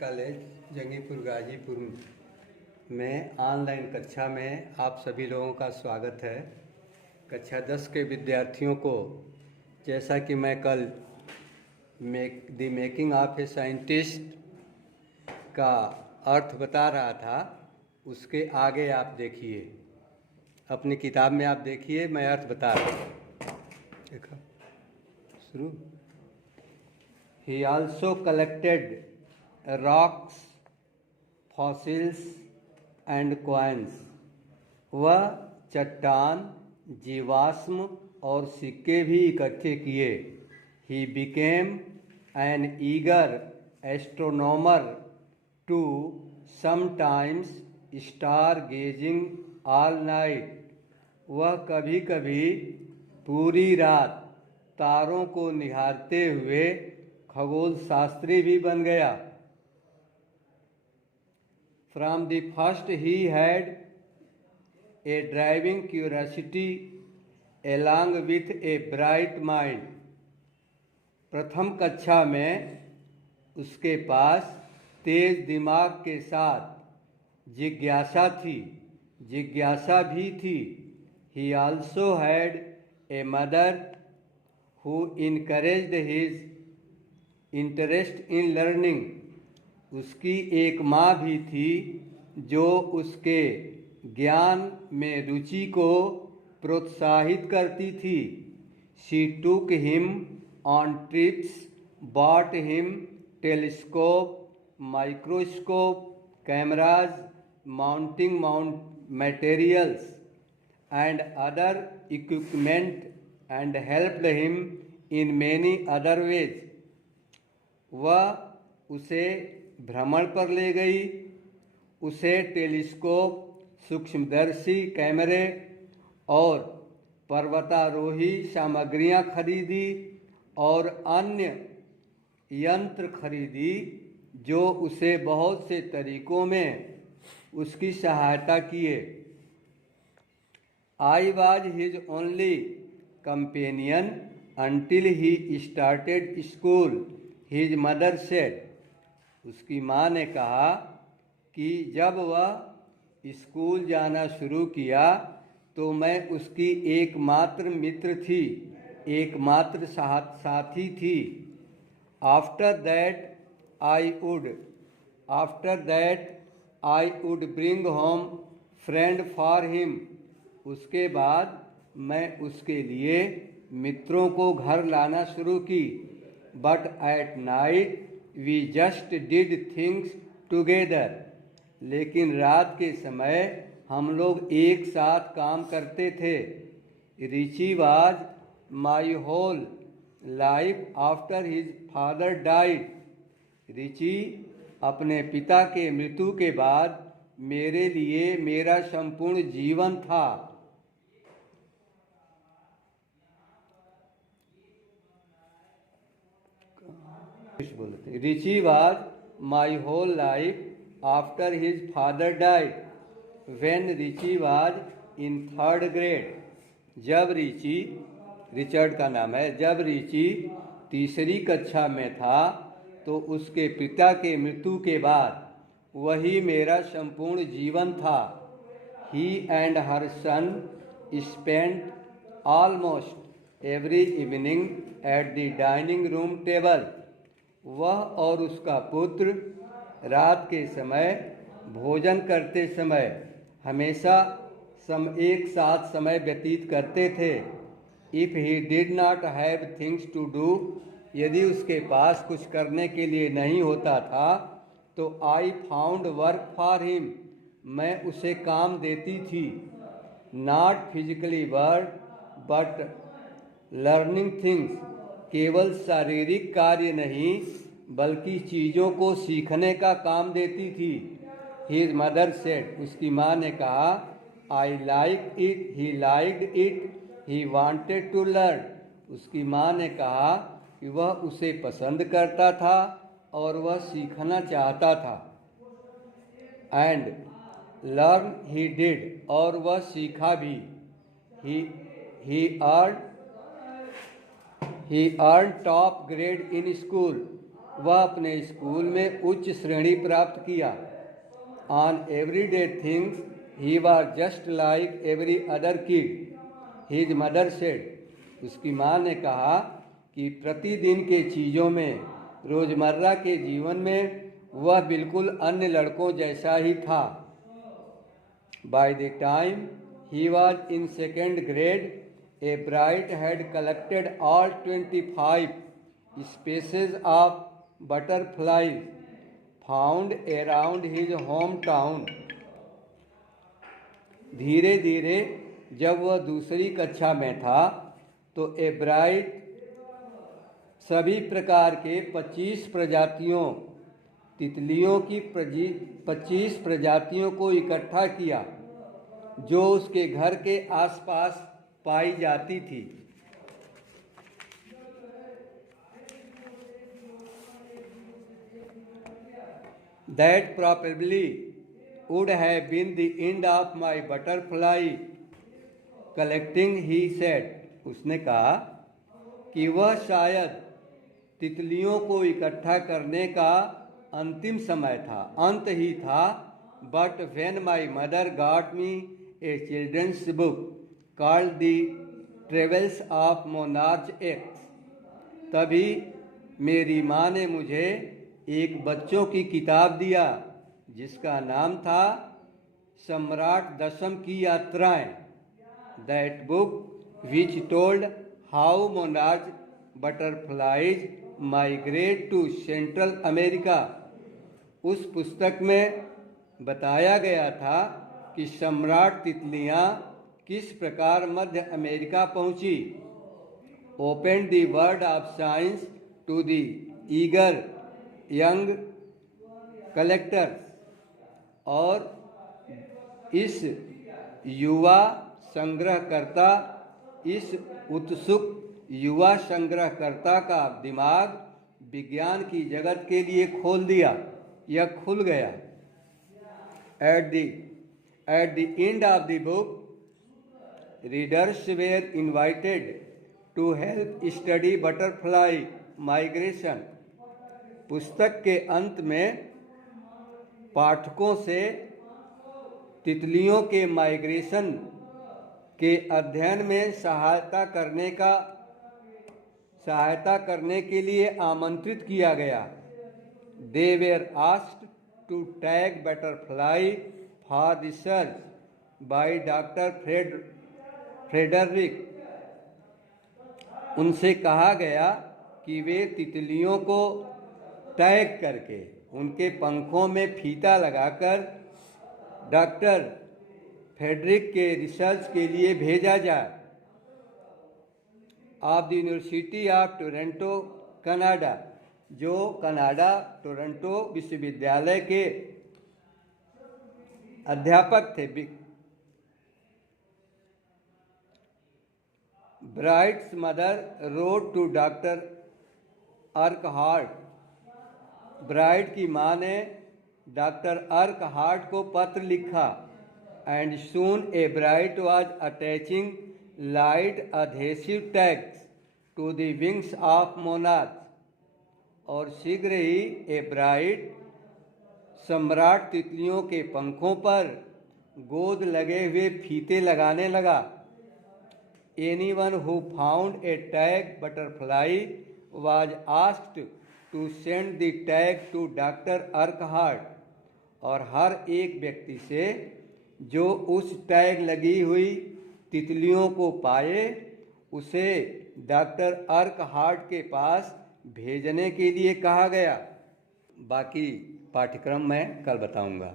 College Jangipur Ghazipur में online कक्षा में आप सभी लोगों का स्वागत है। कक्षा 10 के विद्यार्थियों को जैसा कि मैं कल the making of a scientist का अर्थ बता रहा था, उसके आगे आप देखिए, अपनी किताब में आप देखिए, मैं अर्थ बता रहा हूँ। देखा शुरू। He also collected rocks, fossils and coins. वह चट्टान, जीवाश्म और सिक्के भी इकट्ठे किए। He became an eager astronomer to sometimes star gazing all night. वह कभी कभी पूरी रात तारों को निहारते हुए खगोल शास्त्री भी बन गया। From the first he had a driving curiosity along with a bright mind. प्रथम कक्षा में उसके पास तेज दिमाग के साथ जिज्ञासा भी थी। He also had a mother who encouraged his interest in learning. उसकी एक माँ भी थी जो उसके ज्ञान में रुचि को प्रोत्साहित करती थी। She took him on trips, bought him telescope, microscope, cameras, mounting materials and other equipment and helped him in many other ways. वह उसे भ्रमण पर ले गई, उसे टेलीस्कोप, सूक्ष्मदर्शी कैमरे और पर्वतारोही सामग्रियां खरीदी और अन्य यंत्र खरीदी जो उसे बहुत से तरीकों में उसकी सहायता किए। I was his only companion until he started school. His mother said. उसकी माँ ने कहा कि जब वह स्कूल जाना शुरू किया तो मैं उसकी एकमात्र मित्र थी, एकमात्र साथी थी। After that I would bring home friend for him. उसके बाद मैं उसके लिए मित्रों को घर लाना शुरू की। But at night we just did things together. लेकिन रात के समय हम लोग एक साथ काम करते थे। Richie was my whole life after his father died. Richie अपने पिता के मृत्यु के बाद मेरे लिए मेरा संपूर्ण जीवन था। Richie was my whole life after his father died. When Richie was in third grade, जब रिचर्ड का नाम है, जब रिची तीसरी कक्षा में था तो उसके पिता के मृत्यु के बाद वही मेरा संपूर्ण जीवन था। He and her son spent almost every evening at the dining room table. वह और उसका पुत्र रात के समय भोजन करते समय हमेशा एक साथ समय व्यतीत करते थे। If he did not have things to do, यदि उसके पास कुछ करने के लिए नहीं होता था तो I found work for him. मैं उसे काम देती थी। Not physically work, but learning things. केवल शारीरिक कार्य नहीं बल्कि चीज़ों को सीखने का काम देती थी। His mother said. उसकी माँ ने कहा I liked it, he liked it, he wanted to learn. उसकी माँ ने कहा कि वह उसे पसंद करता था और वह सीखना चाहता था। And learn he did. और वह सीखा भी। He earned top grade in school. वह अपने स्कूल में उच्च श्रेणी प्राप्त किया। On everyday things he was just like every other kid, his mother said. उसकी माँ ने कहा कि प्रतिदिन के चीज़ों में, रोज़मर्रा के जीवन में वह बिल्कुल अन्य लड़कों जैसा ही था। By the time he was in second grade, a bright had collected all 25 species of butterflies found around his hometown. धीरे धीरे जब वह दूसरी कक्षा में था तो ए ब्राइट सभी प्रकार के 25 प्रजातियों तितलियों की 25 प्रजातियों को इकट्ठा किया जो उसके घर के आसपास पाई जाती थी। That probably would have been the end of my butterfly collecting, he said. उसने कहा कि वह शायद तितलियों को इकट्ठा करने का अंतिम समय था, अंत ही था। But when my mother got me a children's book called The Travels of Monarch X, तभी मेरी माँ ने मुझे एक बच्चों की किताब दिया जिसका नाम था सम्राट दशम की यात्राएं। That book which told how monarch butterflies migrate to Central America. उस पुस्तक में बताया गया था कि सम्राट तितलियां किस प्रकार मध्य अमेरिका पहुंची। Open the world of science to the eager young collectors. और इस युवा संग्रहकर्ता, इस उत्सुक युवा संग्रहकर्ता का दिमाग विज्ञान की जगत के लिए खोल दिया, यह खुल गया। At the end of the book readers were invited to help study butterfly migration. पुस्तक के अंत में पाठकों से तितलियों के माइग्रेशन के अध्ययन में सहायता करने के लिए आमंत्रित किया गया। They were asked to tag butterfly for research by doctor Frederick. उनसे कहा गया कि वे तितलियों को टैग करके उनके पंखों में फीता लगाकर डॉक्टर फ्रेडरिक के रिसर्च के लिए भेजा जाए। Of the University of Toronto Canada, जो कनाडा टोरंटो विश्वविद्यालय के अध्यापक थे। Bright's mother wrote to doctor Urquhart. Bright की माँ ने डॉक्टर अर्कहार्ट को पत्र लिखा। And soon a Bright was attaching light adhesive tags to the wings of monarch. और शीघ्र ही ए ब्राइट सम्राट तितलियों के पंखों पर गोद लगे हुए फीते लगाने लगा। Anyone who found a tag butterfly was asked to send the tag to Dr. Urquhart। और हर एक व्यक्ति से जो उस टैग लगी हुई तितलियों को पाए उसे डॉक्टर अर्कहार्ट के पास भेजने के लिए कहा गया। बाकी पाठ्यक्रम मैं कल बताऊंगा।